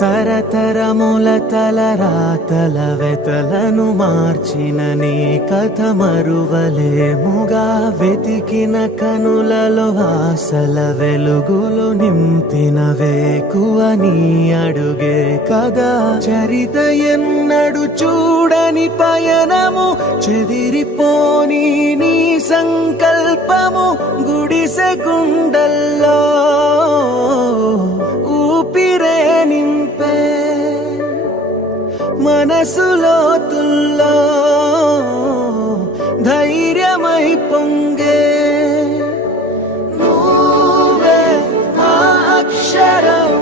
తరతరముల తలరాతల వెతలను మార్చిన నీ కథ మరువలేముగా. వెతికిన కనులలో ఆశల వెలుగులు నింపిన వేకువ నీ అడుగే కదా. చరిత ఎన్నడు చూడని పయనము, చెదిరిపోని నీ సంకల్పము. గుడిసె గుండల్లో ఊపిరే నింపే, మనసులోతుల్లో ధైర్యమై పొంగే. నువ్వే ఆ అక్షరం,